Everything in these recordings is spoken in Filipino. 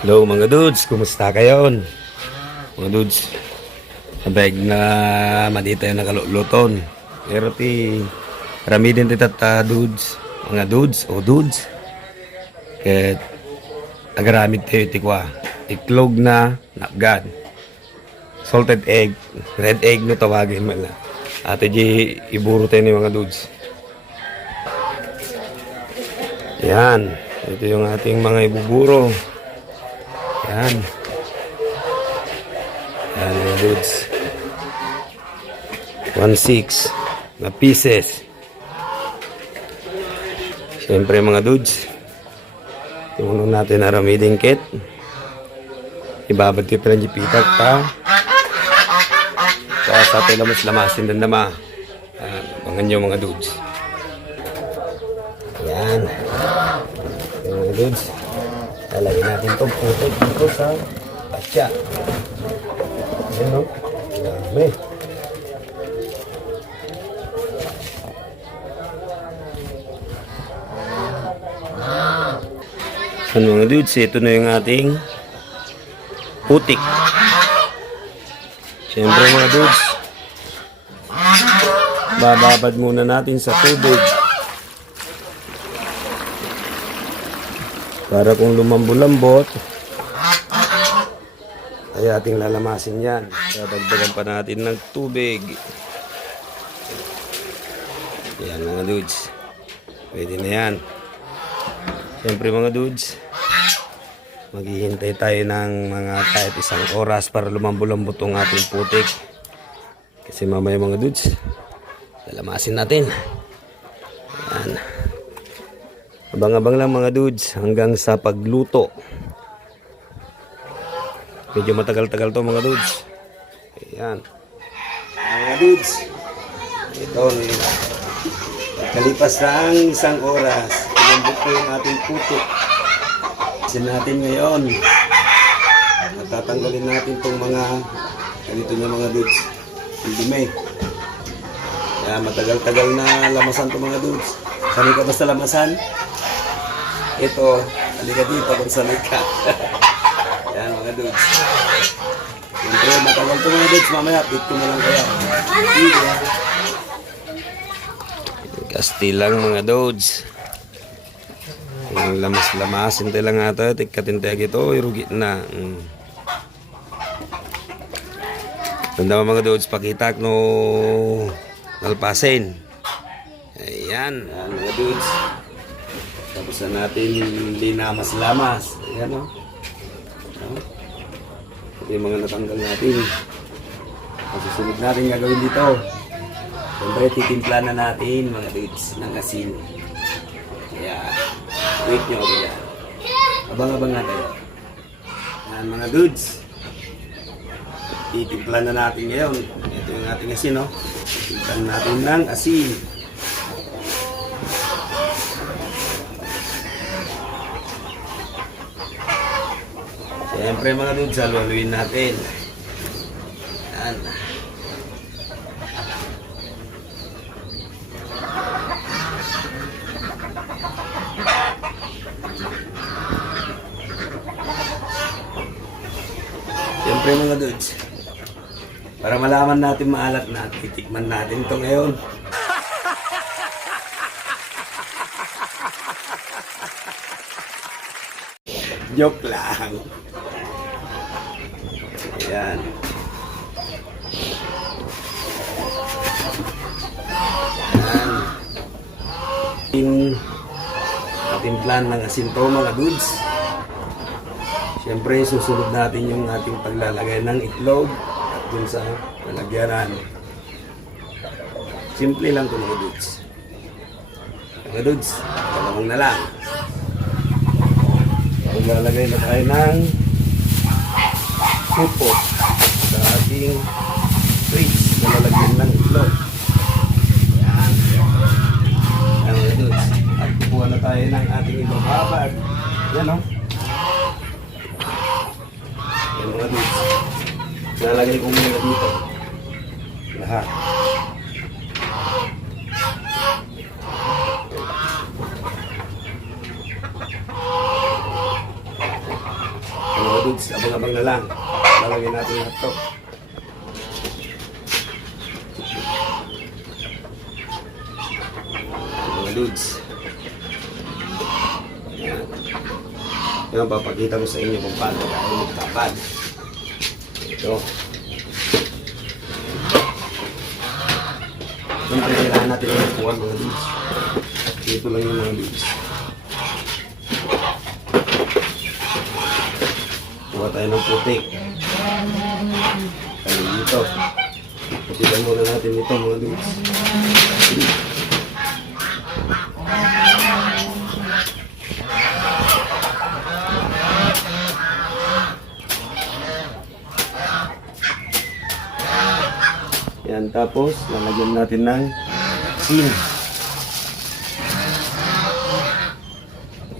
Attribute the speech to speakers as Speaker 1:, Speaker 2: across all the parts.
Speaker 1: Hello mga dudes, kumusta kayo? Mga dudes, nabag na madi tayo nakaluluton. Pero ti, rami din ti dudes, mga dudes o dudes. Ket, agaramid tayo ti kwa, iklog na napgad. Salted egg, red egg no tawagin man na. Ate G, iburo tayo ni mga dudes. Yan, ito yung ating mga ibuburo. Yan. Yan mga dudes. 1.6 na pieces. Siyempre mga dudes. Yung natin na ramiding kit. Ibabad ko pa ng jipitak pa. Kaya sa atin lamas lamasin din nama. Yan. Mga nyo mga dudes. Yan mga dudes. Lalagyan natin itong putik dito sa pasya. Ayan no? Dami. Ano mga dudes, ito na yung ating putik. Siyempre mga dudes, bababad muna natin sa tubig. Para kung lumambo-lambot, ay ating lalamasin yan. Dadagdagan pa natin ng tubig. Yan mga dudes. Pwede na yan. Siyempre mga dudes, maghihintay tayo ng mga kahit isang oras para lumambo-lambot ang ating putik. Kasi mamaya mga dudes, lalamasin natin. Yan. Abang-abang lang mga dudes hanggang sa pagluto. Medyo matagal-tagal to mga dudes. Ayan. Mga dudes. Ito, kalipas na ang isang oras. Pinambot ko yung ating puto. Kasi natin ngayon. Matatanggalin natin itong mga ganito niya mga dudes. Hindi may. Kaya matagal-tagal na lamasan to mga dudes. Sanay ka basta lamasan? Ito, halika dito kung sanay ka. Yan mga dudes. Siyempre, matagal to mga dudes. Mamaya, update ko na lang kaya. Kastilang mga dudes. Yung lamas-lamasin tayo lang ata. Tikatin tayo ito. Irugi na. Mm. Tanda mga dudes, pakita no nalpasin. Ayan, Ayan mga dudes. Tapos na natin linamas-lamas. Ayan o. Oh. Ito yung mga natanggal natin. Ang susunod natin gagawin dito. Siyempre, titimpla na natin mga dudes ng asin. Kaya, wait nyo ako yan. Abang-abang na tayo. Ayan mga dudes. Titimpla na natin ngayon. Ito yung ating asin, no? Titimpla natin ng asin. Siyempre mga dudes, haluhaluin natin. Yan. Siyempre mga dudes, para malaman natin maalat na, titikman natin to ngayon. Joke lang. Ayan. Ayan. Ating, ating plan ng asinto mga dudes. Siyempre, susunod natin yung ating paglalagay ng itlog at dun sa lalagyanan. Simple lang ito mga dudes. Mga dudes, talamang na lang. Maglalagay na tayo ng supot sa ating fridge na lalagyan ng itlog. Yan. Yan mga dudes. At kukuha na tayo ng ating ibang babad. Yan o. Yan mga dudes. Lalagay ko muna dito. Lahat. Dudes, abang-abang na lang. Lalagyan natin lahat to. Mga dudes. Yan. Yan, papakita ko sa inyo kung paano tayo magtapad. Ito. Siyempre, kailangan natin yung upuan mga dudes. Dito lang yung mga dudes. Kuha tayo ng putik. Tayo dito. Putikan muna natin ito mga dudes. Yan, tapos lalagyan natin ng sin.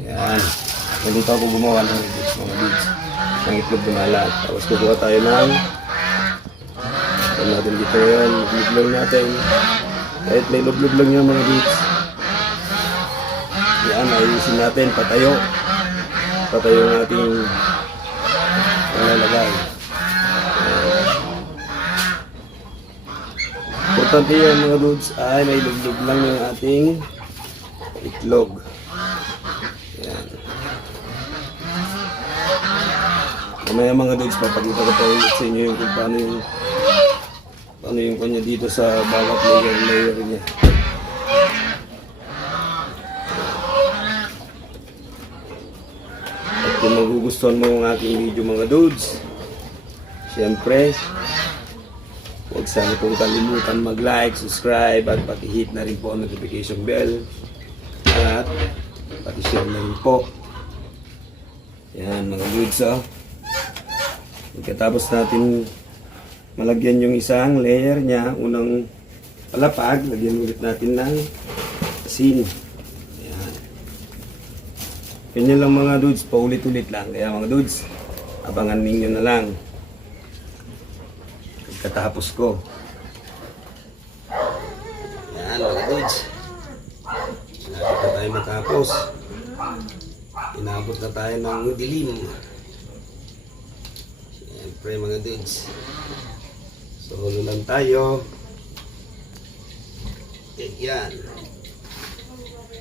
Speaker 1: Yan. Nandito ako gumawa ng mga bits. Ng itlog bumalat. Tapos kukuha tayo ng Ito natin dito yan. Lublog natin. Kahit may lublog lang yan mga bits. Yan, ayusin natin. Patayo. Patayo ng ating nalalagay. Importante yan mga dudes ay may lublog lang yung ating itlog. Mamaya mga dudes, papakita ko pa ulit sa inyo yung kung paano yung paano yung kanya dito sa bawat layer layer niya. At kung magugustuhan mo ang aking video mga dudes, syempre, Huwag sana pong kalimutan mag-like, subscribe, at pati-hit na rin po ang notification bell. At pati-share na rin po. Yan mga goods oh. Pagkatapos natin malagyan yung isang layer niya, unang palapag, lagyan ulit natin ng asin. Yan. Ganyan lang mga dudes, paulit-ulit lang. Kaya mga dudes, abangan ninyo na lang katapos ko. Yan, mga dudes. Malapit na tayo matapos. Inabot na tayo ng dilim. Siyempre, mga dudes. Solo lang tayo. Eh, yan.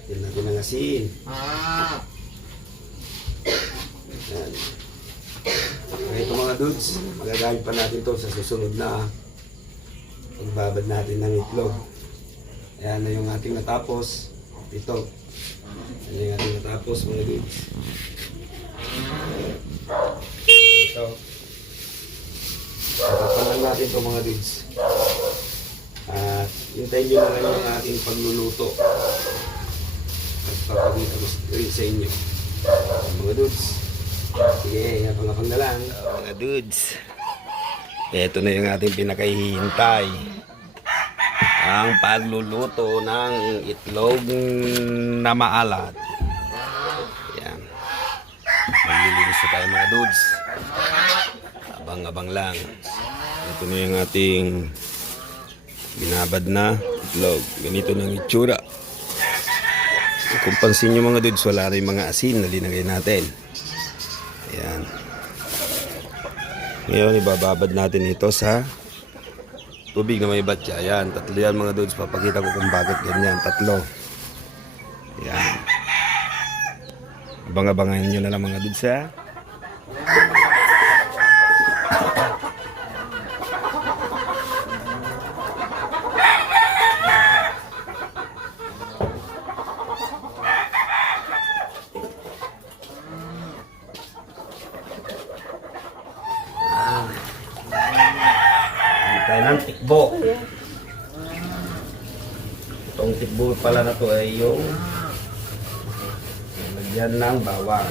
Speaker 1: Yan natin ang asin. Yan. Ito mga dudes, magagamit pa natin to sa susunod na pagbabad natin ng itlog. Ayan na yung ating natapos. Ito. Ayan yung ating natapos mga dudes. Ito. Lang natin ito mga dudes. At hintayin nyo na lang yung ating pagluluto. At papakita ko rin sa inyo. Mga dudes. Sige, ngapang-ngapang na lang. mga dudes. Ito na yung ating pinakahihintay. Ang pagluluto ng itlog na maalat. Yan. Maglilinis na tayo mga dudes. Abang-abang lang. Ito na yung ating binabad na itlog. Ganito ng itsura. Kung pansin nyo mga dudes, wala rin mga asin na linagay natin. Ayan. Ngayon, ibababad natin ito sa tubig na may batya. Ayan, tatlo yan mga dudes. Papakita ko kung bakit ganyan. Tatlo. Ayan. Abang-abangan nyo na lang mga dudes ha. Hindi tayo ng tikbo. Itong tikbo pala na to ay yung lagyan ng bawang.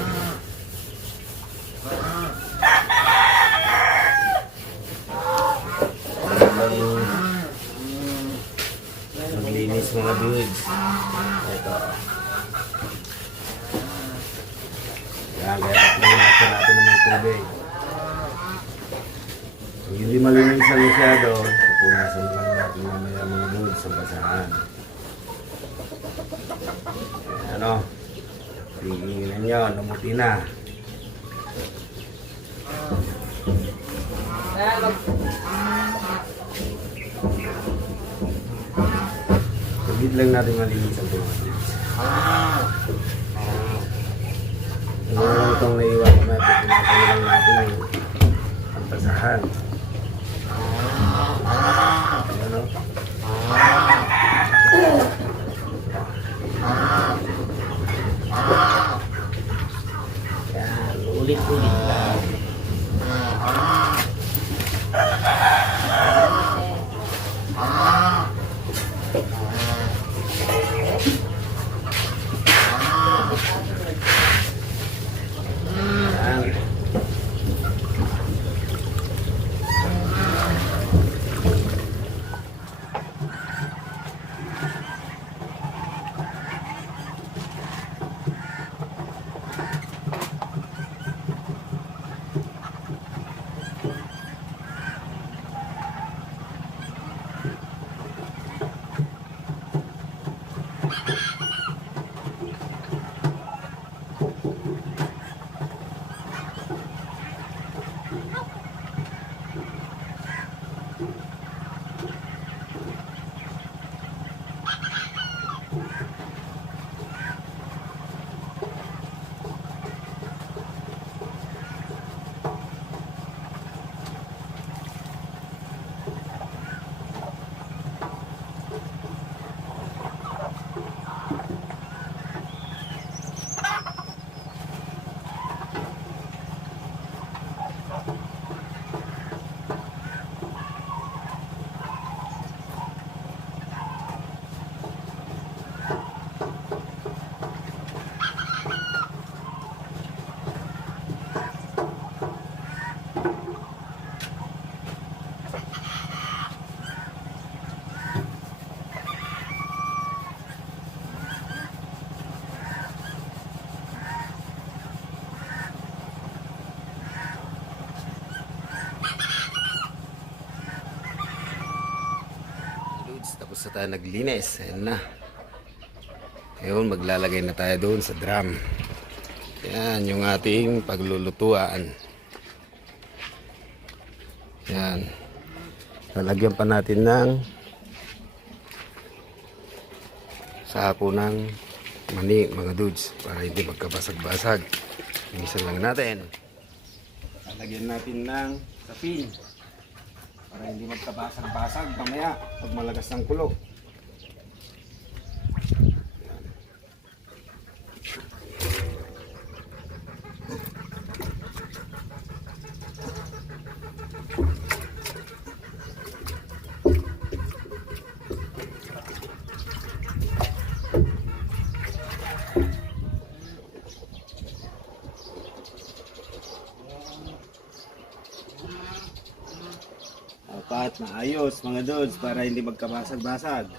Speaker 1: Ang maglinis mga dudes. Ito. Yan, kaya natin natin ng mga tubig. Kung hindi malinisan masyado, pupunasan lang natin mamaya mga buod sa basahan. Ano? Tinginan nyo, lumuti na. Tagid lang natin malinis ang tuwa. Ah. Ah. Ngayon itong naiwan natin, pinapalilang natin ang pasahan. Ano? Ah. Ulit-ulit lang. Yan. Dudes, tapos na tayo naglinis. Ayan na. Ngayon, maglalagay na tayo doon sa drum. Yan, yung ating paglulutuan. Yan. Lalagyan pa natin ng sako ng mani, mga dudes, para hindi magkabasag-basag. Imisan lang natin. Lalagyan natin ng sapin para hindi magkabasag-basag mamaya pag malagas ng kulo. Dapat maayos mga dudes para hindi magkabasag-basag.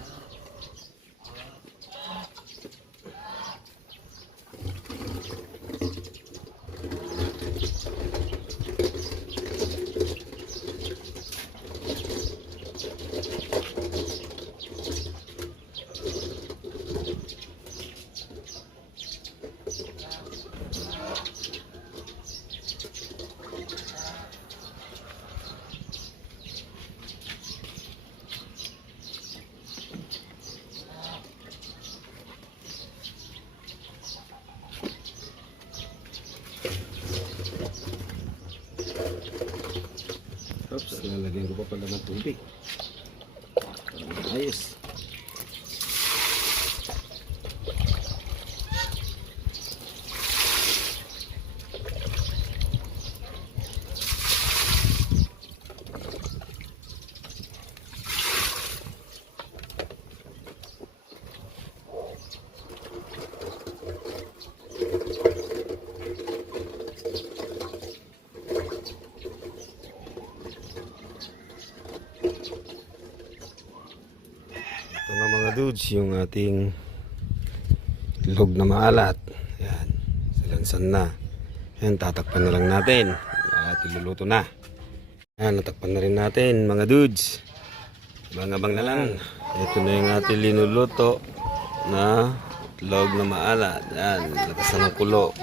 Speaker 1: Oops, lalagyan ko pa pala ng tubig. Para Ayos. Ito na mga dudes, yung ating log na maalat. Yan, silansan na. Yan, tatakpan na lang natin. At iluluto na. Yan, natakpan na rin natin mga dudes. Abang-abang na lang. Ito na yung ating linuluto na log na maalat. Yan, lakas na ng kulo.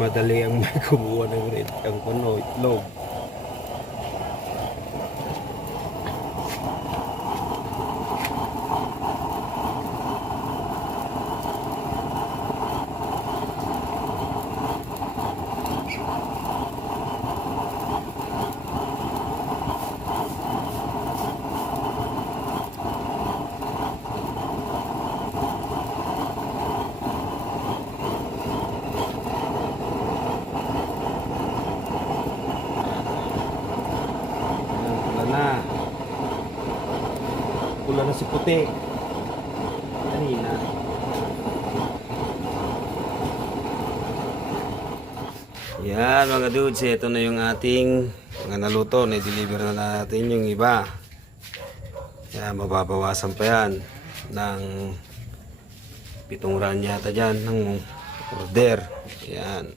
Speaker 1: Madali ang may kumuha ng red ang kuno, itlog. Ayan, pula na. Pula na si puti. Kanina. Yan mga dudes, ito na yung ating mga naluto. Na-deliver na natin yung iba. Yan, mababawasan pa yan ng pitong run yata dyan ng order. Yan.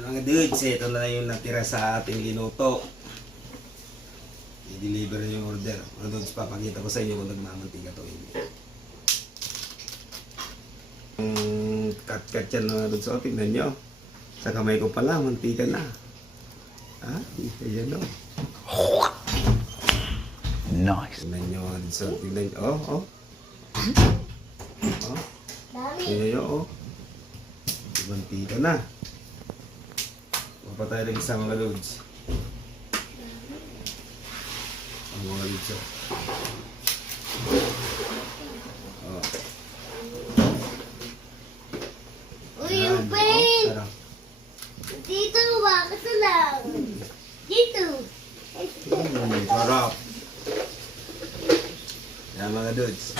Speaker 1: Yan mga dudes, ito na yung natira sa ating linuto. I-deliver yung order. Mga dudes, papakita ko sa inyo kung nagmamantika to hindi. Yung cut-cut yan mga dudes, o tingnan nyo. Sa kamay ko pala, mantika na. Ha? Ayan o.
Speaker 2: Nice.
Speaker 1: Tingnan nyo mga dudes, o tingnan nyo. Oh, oh. Oh,
Speaker 3: Dami.
Speaker 1: tingnan nyo, oh. Mantika na pa tayo ng isa mga lods. Ang mga lods ah. Oh. Oh.
Speaker 3: Uy, yung pain!
Speaker 1: Oh,
Speaker 3: Dito, bakit lang? Dito!
Speaker 1: Hmm, sarap! Yan mga dudes.